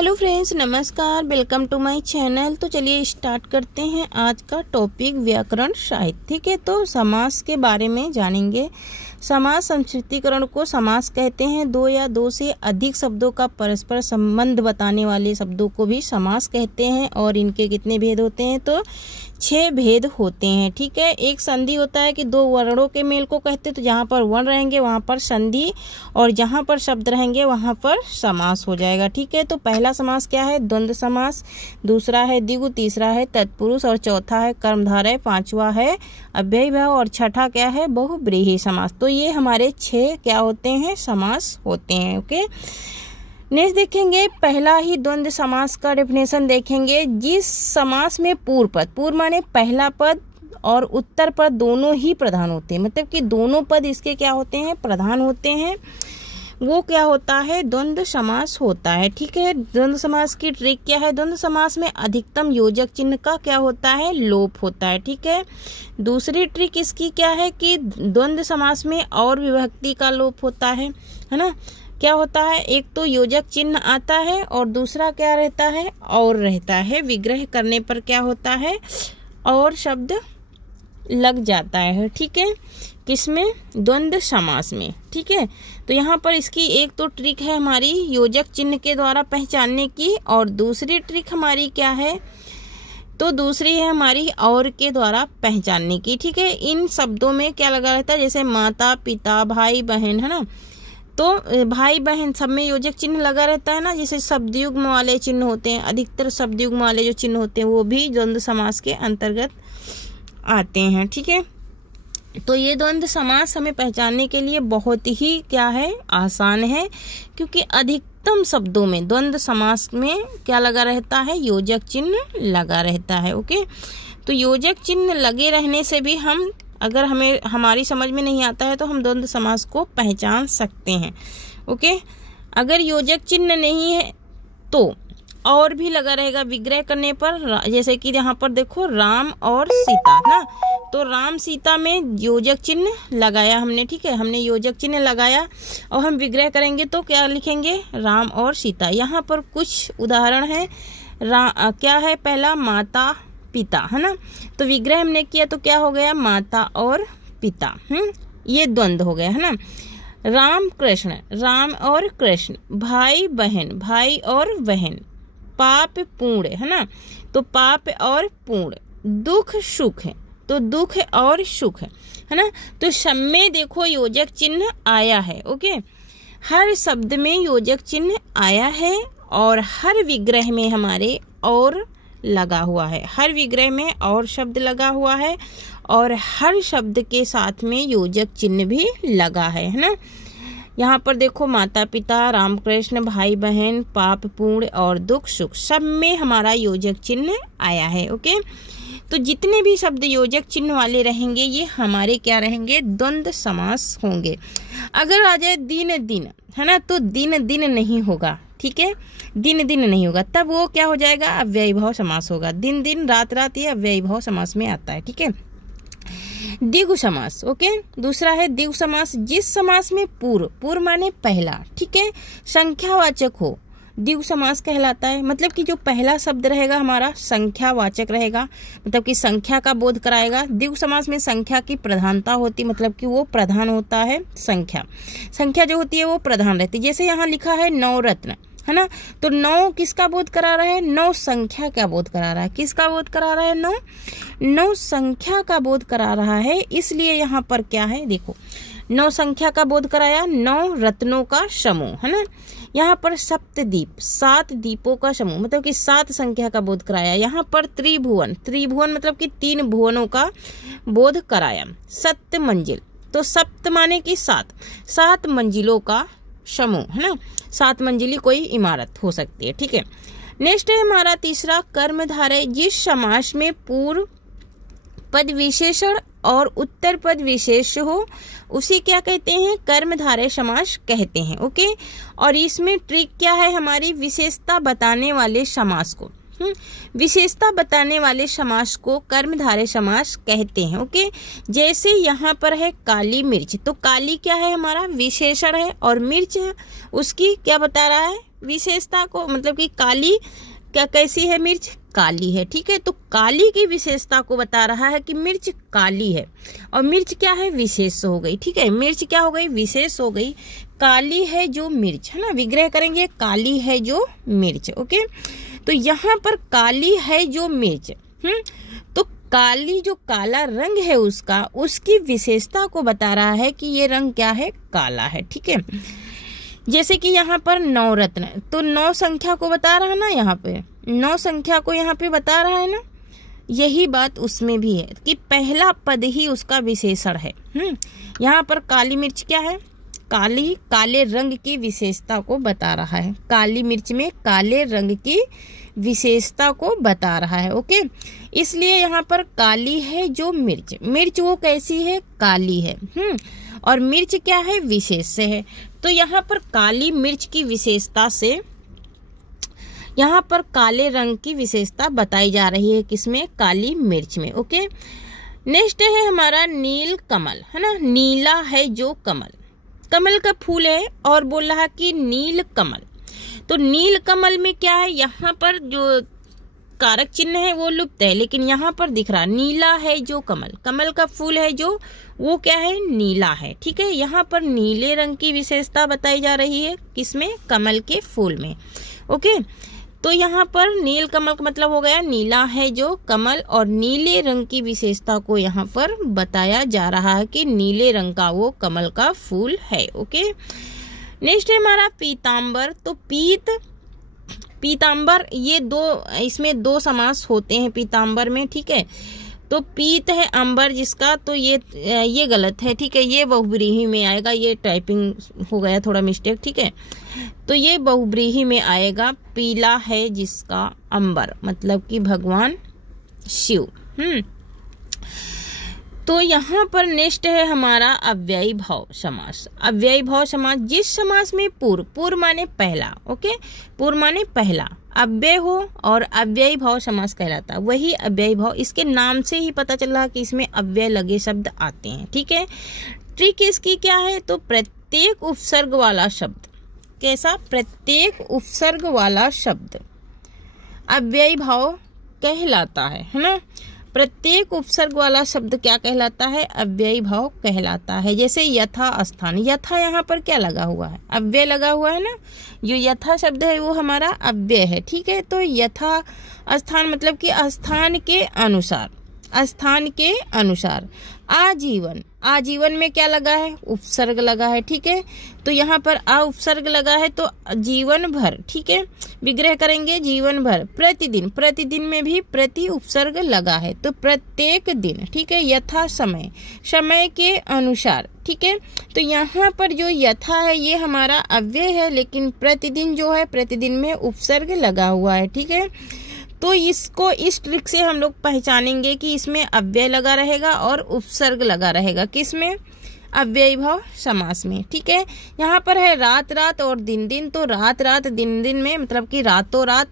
Hello friends, नमस्कार, welcome to my channel. तो चलिए स्टार्ट करते हैं आज का टॉपिक व्याकरण साहित्य। ठीक है, तो समास के बारे में जानेंगे। समास संस्कृतिकरण को समास कहते हैं। दो या दो से अधिक शब्दों का परस्पर संबंध बताने वाले शब्दों को भी समास कहते हैं। और इनके कितने भेद होते हैं? तो 6 भेद होते हैं। ठीक है, एक संधि होता है कि दो वर्णों के मेल को कहते हैं। तो जहाँ पर वर्ण रहेंगे वहाँ पर संधि, और जहाँ पर शब्द रहेंगे वहाँ पर समास हो जाएगा। ठीक है, तो पहला समास क्या है? द्वंद्व समास। दूसरा है द्विगु, तीसरा है तत्पुरुष, और चौथा है कर्मधारय, पांचवा है अव्ययीभाव, और छठा क्या है? बहुब्रीहि समास। तो ये हमारे 6 क्या होते हैं? समास होते हैं। ओके, नेक्स्ट देखेंगे, पहला ही द्वंद्व समास का डेफिनेशन देखेंगे। जिस समास में पूर्व पद, पूर्व माने पहला पद, और उत्तर पद दोनों ही प्रधान होते हैं, मतलब कि दोनों पद इसके क्या होते हैं? प्रधान होते हैं, वो क्या होता है? द्वंद्व समास होता है। ठीक है, द्वंद्व समास की ट्रिक क्या है? द्वंद्व समास में अधिकतम योजक चिन्ह का क्या होता है? लोप होता है। ठीक है, दूसरी ट्रिक इसकी क्या है कि द्वंद्व समास में और विभक्ति का लोप होता है ना। क्या होता है? एक तो योजक चिन्ह आता है और दूसरा क्या रहता है? और रहता है। विग्रह करने पर क्या होता है? और शब्द लग जाता है। ठीक है, किसमें? द्वंद्व समास में। ठीक है, तो यहाँ पर इसकी एक तो ट्रिक है हमारी योजक चिन्ह के द्वारा पहचानने की, और दूसरी ट्रिक हमारी क्या है? तो दूसरी है हमारी और के द्वारा पहचानने की। ठीक है, इन शब्दों में क्या लगा रहता है? जैसे माता, पिता, भाई, बहन, है ना। तो भाई बहन सब में योजक चिन्ह लगा रहता है ना। जैसे शब्दयुग्म वाले चिन्ह होते हैं, अधिकतर शब्दयुग्म वाले जो चिन्ह होते हैं वो भी द्वंद्व समास के अंतर्गत आते हैं। ठीक है, तो ये द्वंद्व समास हमें पहचानने के लिए बहुत ही क्या है? आसान है, क्योंकि अधिकतम शब्दों में द्वंद्व समास में क्या लगा रहता है? योजक चिन्ह लगा रहता है। ओके, तो योजक चिन्ह लगे रहने से भी हम, अगर हमें हमारी समझ में नहीं आता है तो हम द्वंद्व समास को पहचान सकते हैं। ओके, अगर योजक चिन्ह नहीं है तो और भी लगा रहेगा विग्रह करने पर। जैसे कि यहाँ पर देखो, राम और सीता ना, तो राम सीता में योजक चिन्ह लगाया हमने। ठीक है, हमने योजक चिन्ह लगाया और हम विग्रह करेंगे तो क्या लिखेंगे? राम और सीता। यहाँ पर कुछ उदाहरण है। क्या है? पहला माता पिता, है ना। तो विग्रह हमने किया तो क्या हो गया? माता और पिता। ये द्वंद्व हो गया, है ना। राम कृष्ण, राम और कृष्ण। भाई बहन, भाई और बहन। पाप पूर्ण, है ना, तो पाप और पूर्ण। दुख सुख है, तो दुख और सुख है ना। तो सब में देखो योजक चिन्ह आया है। ओके, हर शब्द में योजक चिन्ह आया है, और हर विग्रह में हमारे और लगा हुआ है। हर विग्रह में और शब्द लगा हुआ है, और हर शब्द के साथ में योजक चिन्ह भी लगा है ना। यहाँ पर देखो, माता पिता, राम कृष्ण, भाई बहन, पाप पूर्ण और दुख सुख, सब में हमारा योजक चिन्ह आया है। ओके, तो जितने भी शब्द योजक चिन्ह वाले रहेंगे ये हमारे क्या रहेंगे? द्वंद्व समास होंगे। अगर आ जाए दिन दिन, है ना, तो दिन दिन नहीं होगा। ठीक है, दिन दिन नहीं होगा, तब वो क्या हो जाएगा? अव्ययीभाव समास होगा। दिन दिन, रात रात, ये अव्ययीभाव समास में आता है। ठीक है, द्विगु समास। ओके, दूसरा है द्विगु समास। जिस समास में पूर्व, पूर्व माने पहला, ठीक है, संख्यावाचक हो, द्विगु समास कहलाता है। मतलब कि जो पहला शब्द रहेगा हमारा संख्यावाचक रहेगा, मतलब कि संख्या का बोध कराएगा। द्विगु समास में संख्या की प्रधानता होती, मतलब कि वो प्रधान होता है। संख्या, संख्या जो होती है वो प्रधान रहती है। जैसे यहाँ लिखा है नवरत्न, है ना, तो 9 किसका बोध करा रहा है? 9 संख्या का बोध करा रहा है। किसका बोध करा रहा है? 9 संख्या का बोध करा रहा है। इसलिए यहाँ पर क्या है? देखो, 9 संख्या का बोध कराया, 9 रत्नों का समूह, है ना। यहाँ पर सप्तदीप, 7 दीपों का समूह, मतलब कि 7 संख्या का बोध कराया। यहाँ पर त्रिभुवन, त्रिभुवन मतलब कि 3 भुवनों का बोध कराया। सप्त मंजिल, तो सप्त माने कि 7, 7 मंजिलों का समूह, है ना। 7 मंजिली कोई इमारत हो सकती है। ठीक है, नेक्स्ट है हमारा तीसरा कर्मधारय। जिस समास में पूर्व पद विशेषण और उत्तर पद विशेष हो उसे क्या कहते हैं? कर्मधारय समास कहते हैं। ओके, और इसमें ट्रिक क्या है हमारी? विशेषता बताने वाले समास को, विशेषता बताने वाले समास को कर्मधारय समास कहते हैं। ओके, जैसे यहाँ पर है काली मिर्च, तो काली क्या है? हमारा विशेषण है, और मिर्च है उसकी क्या बता रहा है? विशेषता को, मतलब कि काली क्या कैसी है, मिर्च काली है, ठीक है। तो काली की विशेषता को बता रहा है कि मिर्च काली है, और मिर्च क्या है, विशेष हो गई, ठीक है। मिर्च क्या हो गई, विशेष हो गई। काली है जो मिर्च, है ना, विग्रह करेंगे काली है जो मिर्च, ओके। तो यहाँ पर काली है जो मिर्च, तो काली जो काला रंग है उसका, उसकी विशेषता को बता रहा है कि ये रंग क्या है, काला है, ठीक है। जैसे कि यहाँ पर 9 रत्न, तो 9 संख्या को बता रहा है ना, यहाँ पे 9 संख्या को यहाँ पे बता रहा है ना। यही बात उसमें भी है कि पहला पद ही उसका विशेषण है। यहाँ पर काली मिर्च क्या है, काली काले रंग की विशेषता को बता रहा है। काली मिर्च में काले रंग की विशेषता को बता रहा है, ओके। इसलिए यहाँ पर काली है जो मिर्च, मिर्च वो कैसी है, काली है, और मिर्च क्या है, विशेष से है। तो यहाँ पर काली मिर्च की विशेषता से, यहाँ पर काले रंग की विशेषता बताई जा रही है, किसमें, काली मिर्च में, ओके। नेक्स्ट है हमारा नील कमल, है ना, नीला है जो कमल, कमल का फूल है और बोल रहा कि नील कमल। तो नील कमल में क्या है, यहाँ पर जो कारक चिन्ह है वो लुप्त है, लेकिन यहाँ पर दिख रहा नीला है जो कमल, कमल का फूल है जो वो क्या है, नीला है, ठीक है। यहाँ पर नीले रंग की विशेषता बताई जा रही है, किसमें, कमल के फूल में, ओके। तो यहाँ पर नील कमल का मतलब हो गया नीला है जो कमल, और नीले रंग की विशेषता को यहाँ पर बताया जा रहा है कि नीले रंग का वो कमल का फूल है, ओके। नेक्स्ट है हमारा पीतांबर। तो पीतांबर, ये इसमें 2 समास होते हैं पीतांबर में, ठीक है। तो पीत है अंबर जिसका, तो ये गलत है, ठीक है, ये बहुब्रीहि में आएगा, ये टाइपिंग हो गया थोड़ा मिस्टेक, ठीक है। तो ये बहुब्रीहि में आएगा, पीला है जिसका अंबर, मतलब कि भगवान शिव। तो यहाँ पर नेक्स्ट है हमारा अव्ययी भाव समास। अव्ययी भाव समास, जिस समास में पूर्व माने पहला, ओके, पूर्व माने पहला, अव्यय हो और अव्ययी भाव समास कहलाता, वही अव्ययी भाव। इसके नाम से ही पता चल रहा है कि इसमें अव्यय लगे शब्द आते हैं, ठीक है। ट्रिक इसकी क्या है, तो प्रत्येक उपसर्ग वाला शब्द, कैसा, प्रत्येक उपसर्ग वाला शब्द अव्ययी भाव कहलाता है ना। प्रत्येक उपसर्ग वाला शब्द क्या कहलाता है, अव्ययी भाव कहलाता है। जैसे यथा स्थान, यथा यहाँ पर क्या लगा हुआ है, अव्यय लगा हुआ है ना, जो यथा शब्द है वो हमारा अव्यय है, ठीक है। तो यथा स्थान मतलब कि स्थान के अनुसार, स्थान के अनुसार। आजीवन, आजीवन में क्या लगा है, उपसर्ग लगा है, ठीक है। तो यहाँ पर आ उपसर्ग लगा है, तो जीवन भर, ठीक है, विग्रह करेंगे जीवन भर। प्रतिदिन, प्रतिदिन में भी प्रति उपसर्ग लगा है, तो प्रत्येक दिन, ठीक है। यथा समय, समय के अनुसार, ठीक है। तो यहाँ पर जो यथा है ये हमारा अव्यय है, लेकिन प्रतिदिन जो है, प्रतिदिन में उपसर्ग लगा हुआ है, ठीक है। तो इसको, इस ट्रिक से हम लोग पहचानेंगे कि इसमें अव्यय लगा रहेगा और उपसर्ग लगा रहेगा, किसमें, अव्ययी भाव समास में, ठीक है। यहाँ पर है रात रात और दिन दिन, तो रात रात दिन दिन में मतलब कि रातों रात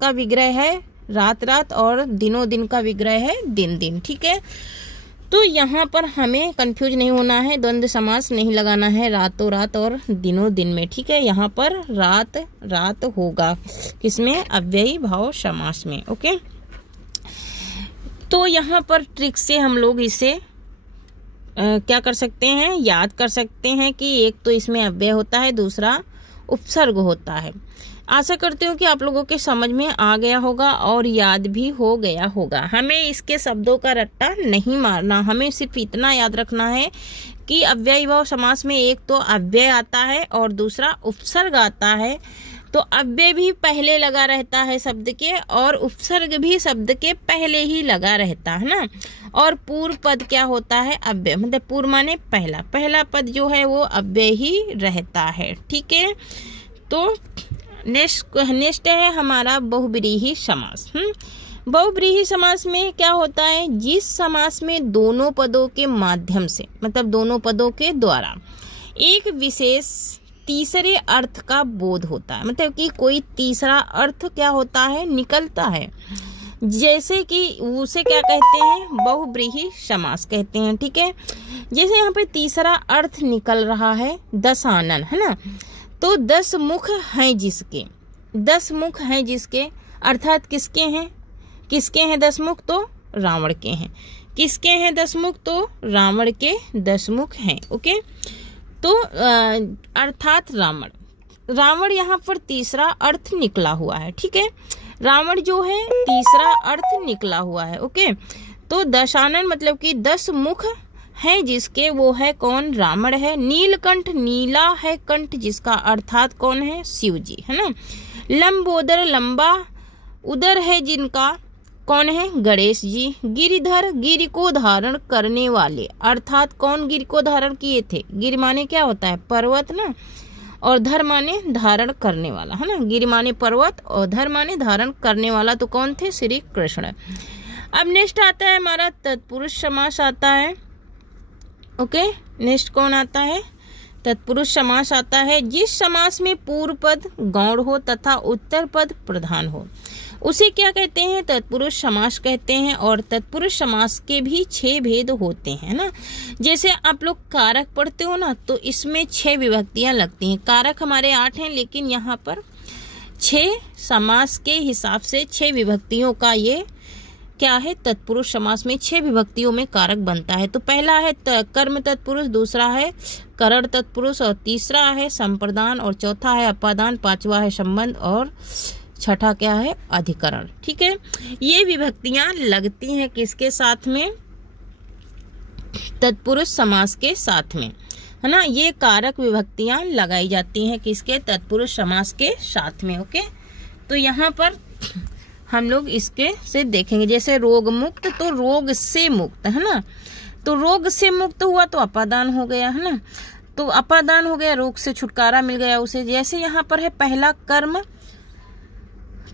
का विग्रह है रात रात, और दिनों दिन का विग्रह है दिन दिन, ठीक है। तो यहाँ पर हमें कंफ्यूज नहीं होना है, द्वंद्व समास नहीं लगाना है रातों रात और दिनों दिन में, ठीक है। यहाँ पर रात रात होगा, किसमें, अव्ययी भाव समास में, ओके। तो यहाँ पर ट्रिक से हम लोग इसे क्या कर सकते हैं, याद कर सकते हैं कि एक तो इसमें अव्यय होता है, दूसरा उपसर्ग होता है। आशा करती हूँ कि आप लोगों के समझ में आ गया होगा और याद भी हो गया होगा। हमें इसके शब्दों का रट्टा नहीं मारना, हमें सिर्फ इतना याद रखना है कि अव्ययी भाव समास में एक तो अव्यय आता है और दूसरा उपसर्ग आता है। तो अव्यय भी पहले लगा रहता है शब्द के, और उपसर्ग भी शब्द के पहले ही लगा रहता है ना। और पूर्व पद क्या होता है, अव्यय, मतलब पूर्व माने पहला, पहला पद जो है वो अव्यय ही रहता है, ठीक है। तो नेक्स्ट है हमारा बहुब्रीहि समास। बहुब्रीहि समास में क्या होता है, जिस समास में दोनों पदों के माध्यम से, मतलब दोनों पदों के द्वारा एक विशेष तीसरे अर्थ का बोध होता है, मतलब कि कोई तीसरा अर्थ क्या होता है, निकलता है। जैसे कि उसे क्या कहते हैं, बहुब्रीहि समास कहते हैं, ठीक है। जैसे यहाँ पे तीसरा अर्थ निकल रहा है दशानन, है ना। तो 10 मुख हैं जिसके, 10 मुख हैं जिसके अर्थात किसके हैं, किसके हैं 10 मुख, तो रावण के हैं। किसके हैं 10 मुख, तो रावण के 10 मुख हैं। ओके, तो अर्थात रावण, रावण यहाँ पर तीसरा अर्थ निकला हुआ है। ठीक है, रावण जो है तीसरा अर्थ निकला हुआ है। ओके, तो दशानन मतलब कि 10 मुख है जिसके, वो है कौन, रावण है। नीलकंठ, नीला है कंठ जिसका, अर्थात कौन है, शिव जी, है ना। लंबोदर, लंबा उदर है जिनका, कौन है, गणेश जी। गिरिधर, गिरि को धारण करने वाले, अर्थात कौन गिरि को धारण किए थे। गिरि माने क्या होता है, पर्वत ना, और धर माने धारण करने वाला, है ना। गिरि माने पर्वत और धर माने धारण करने वाला, तो कौन थे, श्री कृष्ण। अब नेक्स्ट आता है हमारा तत्पुरुष समास आता है। ओके, नेक्स्ट कौन आता है, तत्पुरुष समास आता है। जिस समास में पूर्व पद गौण हो तथा उत्तर पद प्रधान हो उसे क्या कहते हैं, तत्पुरुष समास कहते हैं। और तत्पुरुष समास के भी 6 भेद होते हैं ना। जैसे आप लोग कारक पढ़ते हो ना, तो इसमें 6 विभक्तियां लगती हैं। कारक हमारे 8 हैं, लेकिन यहाँ पर 6 समास के हिसाब से 6 विभक्तियों का ये क्या है, तत्पुरुष समास में 6 विभक्तियों में कारक बनता है। तो पहला है कर्म तत्पुरुष, दूसरा है करण तत्पुरुष, और तीसरा है संप्रदान, और चौथा है अपादान, पांचवा है संबंध, और छठा क्या है, अधिकरण। ठीक है, ये विभक्तियां लगती हैं किसके साथ में, तत्पुरुष समास के साथ में, है ना। ये कारक विभक्तियां लगाई जाती हैं किसके, तत्पुरुष समास के साथ में। ओके, तो यहाँ पर हम लोग इसके से देखेंगे। जैसे रोग मुक्त, तो रोग से मुक्त, है ना। तो रोग से मुक्त हुआ तो अपादान हो गया, है ना। तो अपादान हो गया, रोग से छुटकारा मिल गया उसे। जैसे यहाँ पर है पहला कर्म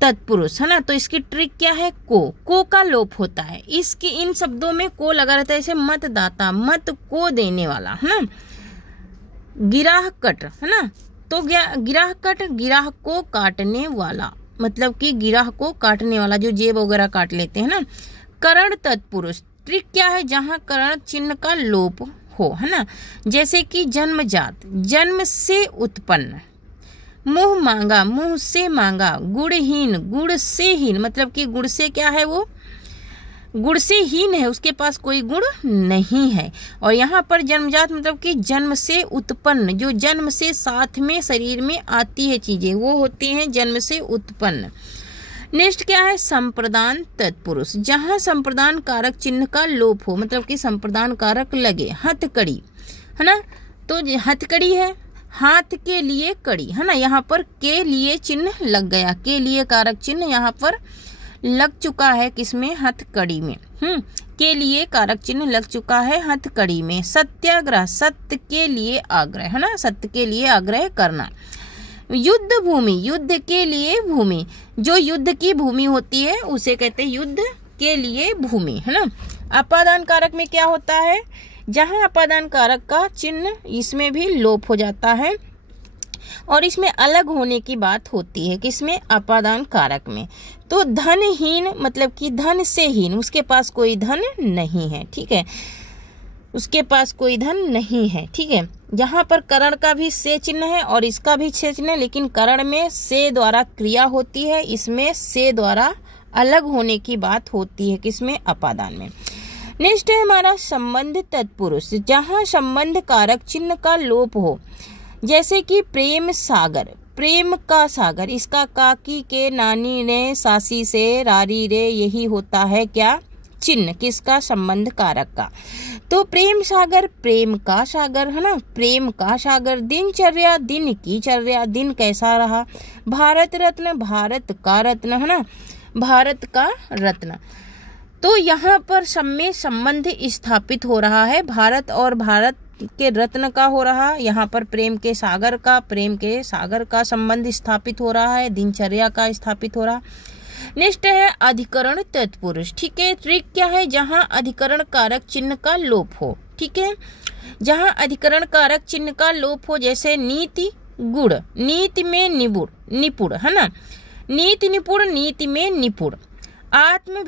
तत्पुरुष, है ना। तो इसकी ट्रिक क्या है, को का लोप होता है। इसके इन शब्दों में को लगा रहता है। जैसे मतदाता, मत को देने वाला, है ना। गिराहकट, है ना। तो गिराहकट, गिराह को काटने वाला, मतलब कि गिराह को काटने वाला, जो जेब वगैरह काट लेते हैं ना। करण तत्पुरुष, ट्रिक क्या है, जहाँ करण चिन्ह का लोप हो, है ना। जैसे कि जन्मजात, जन्म से उत्पन्न। मुंह मांगा, मुंह से मांगा। गुणहीन, गुण से हीन, मतलब कि गुण से क्या है, वो गुण से हीन है, उसके पास कोई गुण नहीं है। और यहाँ पर जन्मजात मतलब कि जन्म से उत्पन्न, जो जन्म से साथ में शरीर में आती है चीजें, वो होती हैं जन्म से उत्पन्न। नेक्स्ट क्या है, संप्रदान तत्पुरुष, जहाँ संप्रदान कारक चिन्ह का लोप हो, मतलब कि संप्रदान कारक लगे। हथकड़ी, है ना। तो हथकड़ी है, हाथ के लिए कड़ी, है ना। यहाँ पर के लिए चिन्ह लग गया, के लिए कारक चिन्ह यहाँ पर लग चुका है किसमें, हथकड़ी में। के लिए कारक चिन्ह लग चुका है हथकड़ी में। सत्याग्रह, सत्य के लिए आग्रह, है ना। सत्य के लिए आग्रह करना। युद्ध भूमि, युद्ध के लिए भूमि, जो युद्ध की भूमि होती है उसे कहते हैं युद्ध के लिए भूमि, है ना। अपादान कारक में क्या होता है, जहाँ अपादान कारक का चिन्ह इसमें भी लोप हो जाता है और इसमें अलग होने की बात होती है, किसमें, अपादान कारक में। तो धनहीन मतलब कि धन से हीन, उसके पास कोई धन नहीं है, ठीक है, उसके पास कोई धन नहीं है, ठीक है। यहाँ पर करण का भी से चिन्ह है और इसका भी से चिन्ह है, लेकिन करण में से द्वारा क्रिया होती है, इसमें से द्वारा अलग होने की बात होती है, किसमें, अपादान में। नेक्स्ट है हमारा संबंध तत्पुरुष, जहाँ संबंध कारक चिन्ह का लोप हो, जैसे कि प्रेम सागर, प्रेम का सागर, इसका काकी के नानी ने सासी से रारी रे, यही होता है क्या, चिन्ह, किसका, संबंध कारक का। तो प्रेम सागर, प्रेम का सागर, है ना, प्रेम का सागर। दिनचर्या, दिन की चर्या, दिन कैसा रहा। भारत रत्न, भारत का रत्न, है ना, भारत का रत्न। तो यहाँ पर सब में संबंध स्थापित हो रहा है, भारत और भारत के रत्न का हो रहा, यहाँ पर प्रेम के सागर का संबंध स्थापित हो रहा है, दिनचर्या का स्थापित हो रहा। नेक्स्ट है अधिकरण तत्पुरुष, ठीक है। ट्रिक क्या है, जहाँ अधिकरण कारक चिन्ह का लोप हो, ठीक है, जहाँ अधिकरण कारक चिन्ह का लोप हो, जैसे नीति गुण, नीति में निपुण, है ना, नीति निपुण, नीति में निपुण। आत्म